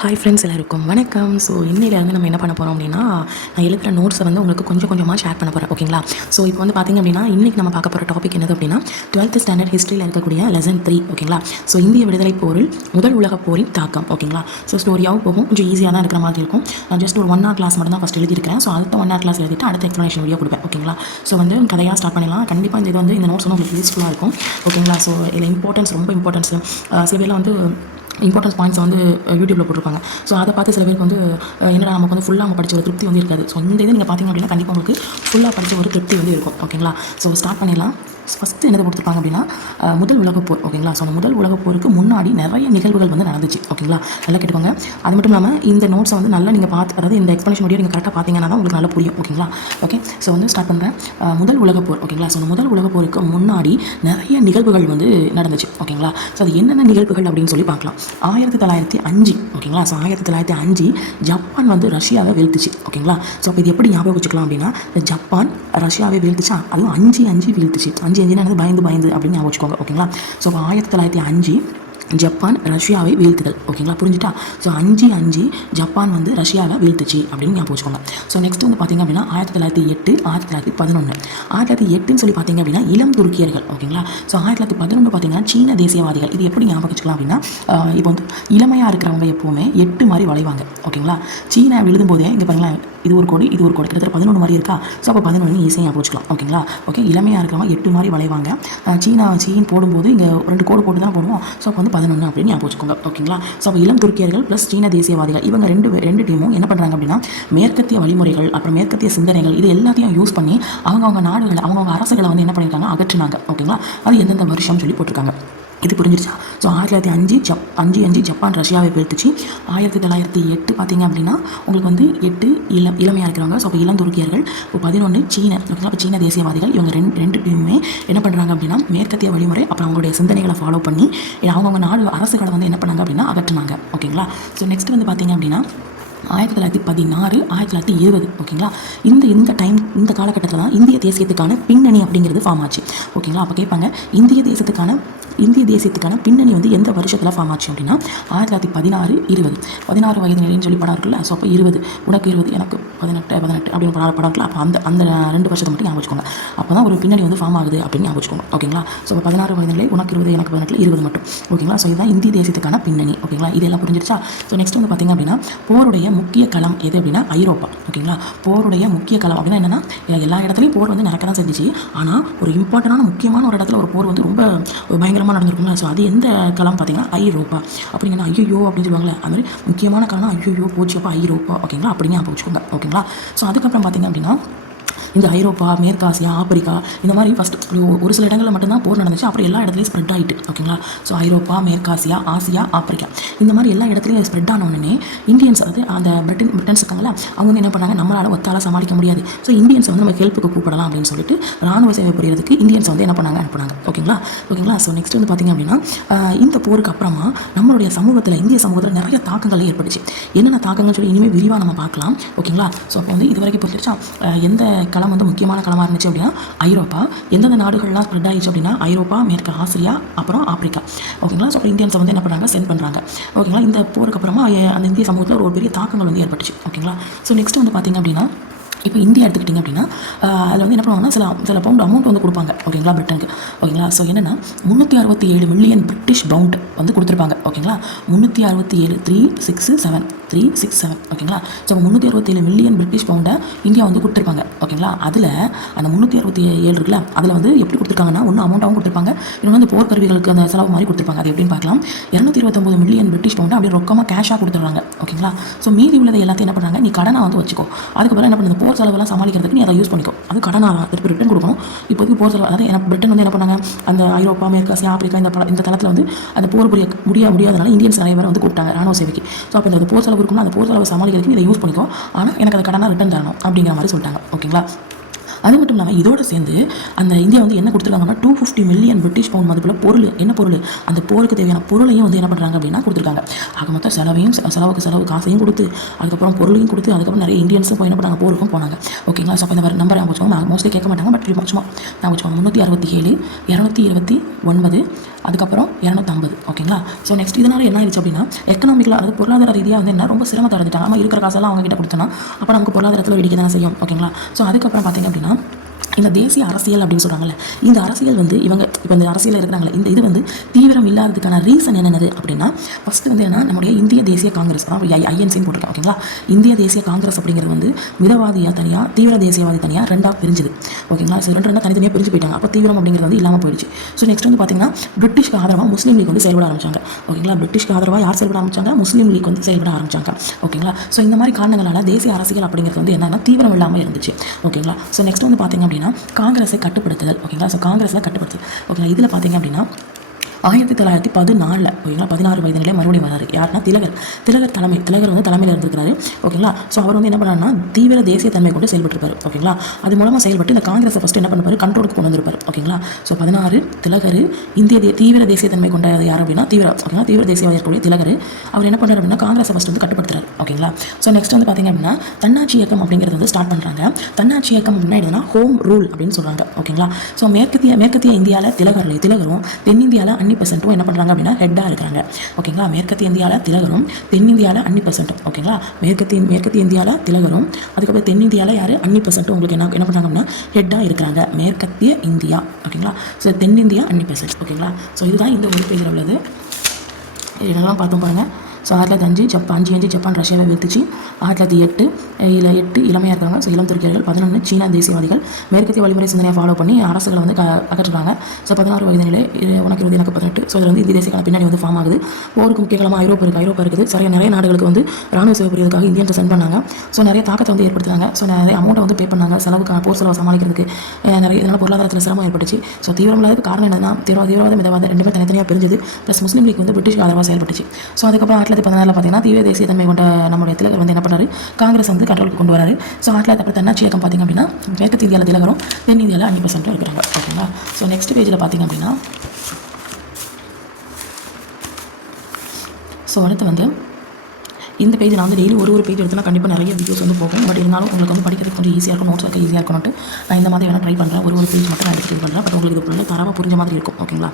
Hi friends, எல்லாருக்கும் வணக்கம். So இன்னையிலேருந்து நம்ம என்ன பண்ண போகிறோம் அப்படின்னா, நான் எழுதுகிற நோட்ஸை வந்து உங்களுக்கு கொஞ்சம் கொஞ்சமாக ஷேர் பண்ண போகிறேன். ஓகேங்களா? ஸோ இப்போ வந்து பார்த்திங்க அப்படின்னா, இன்றைக்கி நம்ம பார்க்க போகிற டாபிக் என்னது அப்படின்னா 12th ஸ்டாண்டர்ட் ஹிஸ்ட்ரியில் இருக்கக்கூடிய லெசன் 3. ஓகேங்களா? ஸோ இந்திய விடுதலை போரில் முதல் உலகப் போரின் தாக்கம். ஓகேங்களா? ஸோ ஸ்டோரியாகவும் போகும், கொஞ்சம் ஈஸியாக தான் இருக்கிற மாதிரி இருக்கும். நான் ஜஸ்ட் ஒரு 1 hour கிளாஸ் மட்டும் தான் ஃபஸ்ட் எழுதியிருக்கேன். ஸோ அடுத்த 1 hour கிளாஸ் எழுதிட்டு அடுத்த எக்ஸ்ப்ளனேஷன் வீடியோ கொடுப்பேன். ஓகேங்களா? ஸோ வந்து கதையாக ஸ்டார்ட் பண்ணலாம். கண்டிப்பாக இந்த நோட்ஸ் வந்து உங்களுக்கு யூஸ்ஃபுல்லாக இருக்கும். ஓகேங்களா? ஸோ இதில் ரொம்ப இம்பார்ட்டன்ஸ் சில பேர்லாம் வந்து இம்பார்ட்டன்ஸ் பாயிண்ட்ஸ் வந்து யூடியூப்பில் போட்டிருப்பாங்க. ஸோ அதை பார்த்து சில பேருக்கு வந்து என்னடா நமக்கு வந்து ஃபுல்லாக அவங்க படித்த ஒரு திருப்தி வந்து இருக்காது. ஸோ இந்த இதை நீங்கள் பார்த்தீங்க அப்படின்னா கண்டிப்பாக உங்களுக்கு ஃபுல்லாக படித்த ஒரு திருப்தி வந்து இருக்கும். ஓகேங்களா? ஸோ ஸ்டார்ட் பண்ணிடலாம். ஃபஸ்ட்டு என்னது கொடுத்துருப்பாங்க அப்படின்னா முதல் உலகப்போர். ஓகேங்களா? ஸோ அந்த முதல் உலகப்போருக்கு முன்னாடி நிறைய நிகழ்வுகள் வந்து நடந்துச்சு. ஓகேங்களா? நல்லா கேட்டுக்கோங்க. அது மட்டும் இல்லாமல் இந்த நோட்ஸை வந்து நல்லா நீங்கள் பார்த்து, அதாவது இந்த எக்ஸ்ப்ளனேஷன் வீடியோ நீங்கள் கரெக்டாக பார்த்தீங்கன்னா தான் உங்களுக்கு நல்லா புரியும். ஓகேங்களா? ஓகே, ஸோ வந்து ஸ்டார்ட் பண்ணுறேன். முதல் உலகப்போர். ஓகேங்களா? ஸோ அந்த முதல் உலகப்போருக்கு முன்னாடி நிறைய நிகழ்வுகள் வந்து நடந்துச்சு. ஓகேங்களா? ஸோ அது என்னென்ன நிகழ்வுகள் அப்படின்னு சொல்லி பார்க்கலாம். 1905. ஓகேங்களா? ஸோ 1905 ஜப்பான் வந்து ரஷ்யாவை வீழ்த்துச்சு. ஓகேங்களா? ஸோ அப்போ இது எப்படி ஞாபகம் வச்சுக்கலாம் அப்படின்னா, ஜப்பான் ரஷ்யாவை வீழ்த்துச்சா, அதுவும் 5-5 வீழ்த்துச்சு. 5-5 பயந்து அப்படின்னு ஞாபகம் வச்சுக்கோங்க. ஓகேங்களா? ஸோ 1905 ஜப்பான் ரஷ்யாவை வீழ்த்துதல். ஓகேங்களா? புரிஞ்சுட்டா? ஸோ 5-5 ஜப்பான் வந்து ரஷ்யாவை வீழ்த்துச்சு அப்படின்னு ஞாபகம் வச்சுக்கோங்க. ஸோ நெக்ஸ்ட் வந்து பார்த்திங்க அப்படின்னா 1908, 1911. 1908 சொல்லி பார்த்திங்க அப்படின்னா இளம் துருக்கியர்கள். ஓகேங்களா? ஸோ 1911 பார்த்திங்கன்னா சீன தேசியவாதிகள். இது எப்படி ஞாபகம் வச்சுக்கலாம் அப்படின்னா, இப்போ வந்து இளமையாக இருக்கிறவங்க எப்போவுமே 8 மாதிரி வளைவாங்க. ஓகேங்களா? சீனை எழுதும் போதே இங்கே பாருங்களேன், இது ஒரு கோடு கிட்டத்தட்ட 11 மாதிரி இருக்கா. ஸோ அப்போ 11 ஈஸியாக ஞாபகம் வச்சுக்கலாம். ஓகேங்களா? ஓகே, இளமையாக இருக்கிறவங்க 8 மாதிரி வளைவாங்க. சீன் போடும்போது இங்கே 2 கோடு போட்டு தான் போடுவோம். ஸோ அப்போ வந்து 11 அப்படின்னு ஞாபகம் வச்சுக்கோங்க. ஓகேங்களா? ஸோ அப்போ இளம் துருக்கியர்கள் ப்ளஸ் சீன தேசியவாதிகள் இவங்க ரெண்டு டீமும் என்ன பண்ணுறாங்க அப்படின்னா, மேற்கத்திய வழிமுறைகள் அப்புறம் மேற்கத்திய சிந்தனைகள் இது எல்லாத்தையும் யூஸ் பண்ணி அவங்கவுங்க நாடுகளை அவங்கவுங்க அரசுகளை வந்து என்ன பண்ணியிருக்காங்க, அகற்றினாங்க. ஓகேங்களா? அது எந்தெந்த வருஷம் சொல்லி போட்டிருக்காங்க. இது புரிஞ்சிருச்சா? ஸோ 1905 ஜப்பான் ரஷ்யாவை வீழ்த்துச்சு. 1908 பார்த்திங்க அப்படின்னா உங்களுக்கு வந்து 8 இளமையாக இருக்கிறவங்க. ஸோ அப்போ இளம் துருக்கியர்கள். இப்போ 11 சீன. ஓகேங்களா? இப்போ சீன தேசியவாதிகள் இவங்க ரெண்டு டீமுமே என்ன பண்ணுறாங்க அப்படின்னா, மேற்கத்திய வழிமுறை அப்புறம் அவங்களுடைய சிந்தனைகளை ஃபாலோ பண்ணி அவங்கவுங்க நாடு அரசுகளை வந்து என்ன பண்ணாங்க அப்படின்னா அகற்றினாங்க. ஓகேங்களா? ஸோ நெக்ஸ்ட் வந்து பார்த்திங்க அப்படின்னா 1916, 1920. ஓகேங்களா? இந்த காலகட்டத்தில் தான் இந்திய தேசியத்துக்கான பின்னணி அப்படிங்கிறது ஃபார்ம் ஆச்சு. ஓகேங்களா? அப்போ கேட்பாங்க, இந்திய தேசியத்துக்கான பின்னணி வந்து எந்த வருஷத்தில் ஃபார்ம் ஆச்சு அப்படின்னா 1916, 20. 16 வயது நிலைன்னு சொல்லி படம் இருக்குல்ல. ஸோ அப்போ 20 உனக்கு 20 எனக்கு 18 அப்படின்னு படம் இருக்குல்ல. அப்போ அந்த 2 வருஷத்தை மட்டும் ஞாபகம் வச்சுக்கோங்க. அப்போ தான் ஒரு பின்னணி வந்து ஃபார்ம் ஆகுது அப்படின்னு ஞாபகம் வச்சுக்கோங்க. ஓகேங்களா? ஸோ 16 வயது நிலை உனக்கு 20 எனக்கு 18 20 மட்டும். ஓகேங்களா? ஸோ இதுதான் இந்திய தேசியத்துக்கான பின்னணி. ஓகேங்களா? இதெல்லாம் புரிஞ்சிருச்சா? ஸோ நெக்ஸ்ட் வந்து பார்த்திங்க அப்படின்னா போருடைய முக்கிய களம் எது அப்படின்னா ஐரோப்பா. ஓகேங்களா? போருடைய முக்கிய களம் அப்படின்னா என்னென்னா, எல்லா இடத்துலையும் போர் வந்து நடக்க தான் செஞ்சிச்சு. ஆனால் ஒரு இம்பார்ட்டண்டான முக்கியமான ஒரு இடத்துல ஒரு போர் வந்து ரொம்ப பயங்கரமாக நடந்திருக்கும்ல. ஸோ அது எந்த களம் பார்த்தீங்கன்னா ஐரோப்பா. அப்படிங்கன்னா ஐயோ அப்படின்னு சொல்லுவாங்களே, அது மாதிரி முக்கியமான களம்னா ஐயோ போச்சு அப்போ ஐரோப்பா. ஓகேங்களா? அப்படின்னு ஞாபகம் வச்சுக்கோங்க. ஓகேங்களா? ஸோ அதுக்கப்புறம் பார்த்திங்க அப்படின்னா இந்த ஐரோப்பா, மேற்காசியா, ஆப்பிரிக்கா இந்த மாதிரி ஃபஸ்ட்டு ஒரு சில இடங்களில் மட்டும்தான் போர் நடந்துச்சு. அப்புறம் எல்லா இடத்துலையும் ஸ்ப்ரெட் ஆகிட்டு. ஓகேங்களா? ஸோ ஐரோப்பா, மேற்காசியா, ஆசியா, ஆப்பிரிக்கா இந்த மாதிரி எல்லா இடத்துலையும் ஸ்ப்ரெட் ஆன உடனே இந்தியன்ஸ், அதாவது அந்த பிரிட்டன்ஸ் இருக்காங்களா, அவங்க வந்து என்ன பண்ணாங்க, நம்மளால் ஒத்தால சமாளிக்க முடியாது. ஸோ இந்தியன்ஸ் வந்து நம்ம ஹெல்ப்புக்கு கூப்பிடலாம் அப்படின்னு சொல்லிட்டு ராணுவ சேவை புரியறதுக்கு இந்தியன்ஸ் வந்து என்ன பண்ணாங்க, அனுப்புனாங்க. ஓகேங்களா? ஸோ நெக்ஸ்ட் வந்து பார்த்திங்க அப்படின்னா இந்த போருக்கு அப்புறமா நம்மளுடைய சமூகத்தில், இந்திய சமூகத்தில் நிறைய தாக்கங்கள் ஏற்பட்டுச்சு. என்னென்ன தாக்கங்கள்னு சொல்லி இனிமேல் விரிவாக நம்ம பார்க்கலாம். ஓகேங்களா? ஸோ அப்போ வந்து இது வரைக்கும் புரிஞ்சிருச்சா? எந்த களம் வந்து முக்கியமான களமாக இருந்துச்சு அப்படின்னா ஐரோப்பா. எந்தெந்த நாடுகள்லாம் ஸ்ப்ரெட் ஆகிடுச்சு அப்படின்னா ஐரோப்பா, மேற்கு ஆசியா, அப்புறம் ஆப்பிரிக்கா. ஓகேங்களா? ஸோ அப்போ வந்து என்ன பண்ணுறாங்க, சென்ட் பண்ணுறாங்க. ஓகேங்களா? இந்த போருக்கு அப்புறமா அந்த இந்திய சமூகத்தில் ஒரு பெரிய தாக்கங்கள் வந்து ஏற்பட்டுச்சு. ஓகேங்களா? ஸோ நெக்ஸ்ட் வந்து பார்த்திங்க அப்படின்னா இப்போ இந்தியா எடுத்துக்கிட்டிங்க அப்படின்னா அதில் வந்து என்ன பண்ணுவாங்கன்னா சில பவுண்ட் அமௌண்ட் வந்து கொடுப்பாங்க. ஓகேங்களா? பிரிட்டனுக்கு. ஓகேங்களா? ஸோ என்னென்னா 367 மில்லியன் பிரிட்டிஷ் பவுண்ட் வந்து கொடுத்துருப்பாங்க. ஓகேங்களா? 367 367 ஓகேங்களா? ஸோ 367 மில்லியன் பிரிட்டிஷ் பவுண்டை இந்தியா வந்து கொடுத்துருப்பாங்க. ஓகேங்களா? அதில் அந்த 367 இருக்குல்ல, அதில் வந்து எப்படி கொடுத்துருக்காங்கன்னா, ஒன்று அமௌண்ட்டாகவும் கொடுத்துருப்பாங்க, இன்னொன்று வந்து போர்க்கருவிகளுக்கு அந்த செலவு மாதிரி கொடுத்துருப்பாங்க. அது எப்படின்னு பார்க்கலாம். 229 மில்லியன் பிரிட்டிஷ் பவுண்டை அப்படியே ரொக்கமாக கேஷாக கொடுத்துட்றாங்க. ஓகேங்களா? ஸோ மீதி உள்ளதை எல்லாத்தையும் என்ன பண்ணுறாங்க, நீ கடனை வந்து வச்சுக்கோ, அதுக்கப்புறம் என்ன பண்ணுறது, போர் செலவெல்லாம் சமாளிக்கிறதுக்கு நீ அதை யூஸ் பண்ணிக்கோ, அது கடனாக திருப்பி ரிட்டன் கொடுக்கணும். இப்போதைக்கு போர் செலவு, அதாவது பிரிட்டன் வந்து என்ன பண்ணாங்க, அந்த ஐரோப்பா, மேற்காசியா, ஆப்பிரிக்கா இந்த தளத்தில் வந்து அந்த போர் புரிய முடியாதனால இந்தியன்ஸ் நிறைய பேர் வந்து கூப்பிட்டாங்க ராணுவ சேவைக்கு. ஸோ அப்போ இந்த போர் செலவு இருக்குன்னா அந்த போர் செலவை சமாளிக்கிறதுக்கு இதை யூஸ் பண்ணிக்கோ, ஆனால் எனக்கு அதை கடனாக ரிட்டன் தரணும் அப்படிங்கிற மாதிரி சொல்லிட்டாங்க. ஓகேங்களா? அது மட்டும் இல்லாமல் இதோட சேர்ந்து அந்த இந்தியா வந்து என்ன கொடுத்துருக்காங்கன்னா 250 மில்லியன் பிரிட்டிஷ் பவுண்ட் மதிப்புள்ள பொருள், என்ன பொருள், அந்த போருக்கு தேவையான பொருளையும் வந்து என்ன பண்ணுறாங்க அப்படின்னா கொடுத்துருக்காங்க. ஆக மொத்தம் செலவுக்கு செலவு காசையும் கொடுத்து, அதுக்கப்புறம் பொருளையும் கொடுத்து, அதுக்கப்புறம் நிறைய இந்தியன்ஸும் போய் என்ன பண்ணாங்க, போருக்கும் போனாங்க. ஓகேங்களா. ஸோ அப்போ இந்த நம்பர் வச்சுக்கோங்க, மோஸ்ட்லி கேட்க மாட்டாங்க, பட் சும்மா நான் வச்சுக்கோங்க. 367, 229, அதுக்கப்புறம் 250. ஓகேங்களா. ஸோ நெக்ஸ்ட் இதனால் என்ன ஆயிடுச்சு அப்படின்னா எக்கனாமிக்கலாக, அதாவது பொருளாதார ரீதியாக வந்து என்ன ரொம்ப சிரமத்தை அடைஞ்சிட்டாங்க. நம்ம இருக்கிற காசெல்லாம் அவங்க கிட்ட கொடுத்தோன்னா அப்போ நமக்கு பொருளாதாரத்தில் வெடிக்க தானே செய்யும். ஓகேங்களா. ஸோ அதுக்கப்புறம் பார்த்தீங்க அப்படின்னா இந்த தேசிய அரசியல் அப்படின்னு சொல்கிறாங்கல்ல, இந்த அரசியல் வந்து இவங்க இப்போ இந்த அரசியலில் இருக்கிறாங்களே, இந்த இது வந்து தீவிரம் இல்லாததுக்கான ரீசன் என்னென்னது அப்படின்னா, ஃபஸ்ட்டு வந்து என்ன, நம்முடைய இந்திய தேசிய காங்கிரஸ், ஐஎன்சின்னு போட்டிருக்கேன். ஓகேங்களா. இந்திய தேசிய காங்கிரஸ் அப்படிங்கிறது வந்து மிதவாதியாக தனியாக, தீவிர தேசியவாதி தனியாக ரெண்டாக பிரிஞ்சுது. ஓகேங்களா. ஸோ ரெண்டாக தனித்தனியாக பிரிஞ்சு போயிட்டாங்க. அப்போ தீவிரம் அப்படிங்கிறது வந்து இல்லாமல் போயிடுச்சு. ஸோ நெக்ஸ்ட் வந்து பார்த்தீங்கன்னா பிரிட்டிஷ்க்கு ஆதரவாக முஸ்லீம் லீக் வந்து செயல்பட ஆரம்பிச்சாங்க. ஓகேங்களா. பிரிட்டிஷ்க்கு ஆதரவாக யார் செயல்பட ஆரம்பிச்சாங்க, முஸ்லீம் லீக் வந்து செயல்பட ஆரம்பிச்சாங்க. ஓகேங்களா. ஸோ இந்த மாதிரி காரணங்களால் தேசிய அரசியல் அப்படிங்கிறது வந்து என்னன்னா தீவிரம் இல்லாமல் இருந்துச்சு. ஓகேங்களா. ஸோ நெக்ஸ்ட் வந்து பார்த்தீங்க அப்படின்னா காங்கிரஸை கட்டுப்படுத்துதல். ஓகேங்களா. ஸோ காங்கிரஸில் கட்டுப்படுத்துதல். ஓகேங்களா. இதில் பார்த்தீங்க அப்படின்னா 1914 ஓகேங்களா 16 வயதிலே மறுபடியும் வராரு. யாருன்னா திலகர் வந்து தலைமையில் இருந்திருக்கிறாரு. ஓகேங்களா. ஸோ அவர் வந்து என்ன பண்ணாருன்னா தீவிர தேசிய தன்மை கொண்டு செயல்பட்டுருப்பார். ஓகேங்களா. அது மூலமாக செயல்பட்டு இந்த காங்கிரஸை ஃபஸ்ட்டு என்ன பண்ணுவார், கண்ட்ரோலுக்கு கொண்டு வந்திருப்பார். ஓகேங்களா. ஸோ 16 திலகர் தீவிர தேசிய தன்மை கொண்ட யார் அப்படின்னா தீவிர தேசியவாதி இருக்கக்கூடிய திலகர் அவர் என்ன பண்ணுறாரு அப்படின்னா காங்கிரஸை ஃபஸ்ட் வந்து கட்டுப்படுத்துறாரு. ஓகேங்களா. ஸோ நெக்ஸ்ட் வந்து பார்த்தீங்க அப்படின்னா தன்னாட்சி இயக்கம் அப்படிங்கிறது வந்து ஸ்டார்ட் பண்ணுறாங்க. தன்னாட்சி இயக்கம் அப்படின்னா என்னன்னா ஹோம் ரூல் அப்படின்னு சொல்கிறாங்க. ஓகேங்களா. ஸோ மேற்கத்திய இந்தியாவில் திலகரும் தென்னிந்தியாவில் அன்னி என்ன பண்ணுறாங்க அப்படின்னா ஹெட்டாக இருக்காங்க. ஓகேங்களா. மேற்கத்திய இந்தியாவில் திலகரும் தென்னிந்தியாவில் அன்னி. ஓகேங்களா. மேற்கத்திய இந்தியாவில் திலகரும் அதுக்கப்புறம் தென்னிந்தியாவில் யார் அன்னி உங்களுக்கு என்ன பண்ணுறாங்க அப்படின்னா ஹெட்டாக இருக்கிறாங்க. மேற்கத்திய இந்தியா. ஓகேங்களா. ஸோ தென்னிந்தியா அன்னி. ஓகேங்களா. ஸோ இதுதான் இந்த ஒரு பேஜில் உள்ளது. இதெல்லாம் பார்த்தோம் பாருங்கள். ஸோ 1905 ஜப்பான் ரஷ்யாவை வீழ்த்துச்சு. 1908 இளமையாக இருக்காங்க. ஸோ இளம் துருக்கியர்கள். 11 சீனா தேசியவாதிகள் மேற்கத்திய வழிமுறை சிந்தனையை ஃபாலோ பண்ணி அரசுகளை வந்து அகற்றுறாங்க. ஸோ 16 வயது நிலை, உனக்கு 20 எனக்கு 18. ஸோ இதில் வந்து இந்திய தேசிய பின்னாடி வந்து ஃபார்ம் ஆகுது. போருக்கு முக்கிய காலமாக ஐரோப்பா இருக்குது. சரியாக நிறைய நாடுகளுக்கு வந்து ராணுவ சேவை புரியதுக்காக இந்தியன்ஸை சென்ட் பண்ணாங்க. ஸோ நிறைய தாக்கத்தை வந்து ஏற்படுத்துறாங்க. ஸோ நிறைய அமௌண்ட்டை வந்து பே பண்ணாங்க செலவுக்கு, போர் செலவை சமாளிக்கிறதுக்கு. நிறைய இதனால் பொருளாதாரத்தில் சிரமம் ஏற்பட்டுச்சு. ஸோ தீவிரம் இல்லாததுக்கு காரணம் என்னன்னா தீவிரவாதம் மிதவாதம் ரெண்டுமே தனித்தனியாக பிரிஞ்சது. ப்ளஸ் முஸ்லீம் லீக் வந்து பிரிட்டிஷ் ஆதரவாக செயல்பட்டுச்சு. ஸோ அதுக்கப்புறம் 1916 பார்த்தீங்கன்னா தீவிர தேசிய தன்மை கொண்ட நம்முடைய திலகர் வந்து என்ன பண்ணாரு, காங்கிரஸ் வந்து கண்ட்ரோலுக்கு கொண்டு வராரு. ஸோ அப்புறம் தன்னாட்சி இயக்கம் பார்த்தீங்க அப்படின்னா மேற்கத்திய இந்தியாவில் திலகரும் தென்னிந்தியாவில் 5% இருக்கிறாங்க. ஓகேங்களா. ஸோ நெக்ஸ்ட் பேஜில் பார்த்தீங்க அப்படின்னா ஸோ அடுத்து வந்து இந்த பேஜ் நான் வந்து டெய்லி ஒரு பேஜ் எடுத்துனா கண்டிப்பாக நிறைய வீடியோஸ் வந்து போகும். பட் இருந்தாலும் உங்களுக்கு வந்து படிக்கிறதுக்கு கொஞ்சம் ஈஸியாக இருக்கும், நோட்ஸ் வைக்க ஈஸியாக இருக்கணும்ட்டு நான் இந்த மாதிரி வேணால் ட்ரை பண்ணுறேன். ஒரு பேஜ் மட்டும் நான் எடுத்து பண்ணுறேன். பட் உங்களுக்கு இது தரவாக புரிஞ்ச மாதிரி இருக்கும். ஓகேங்களா.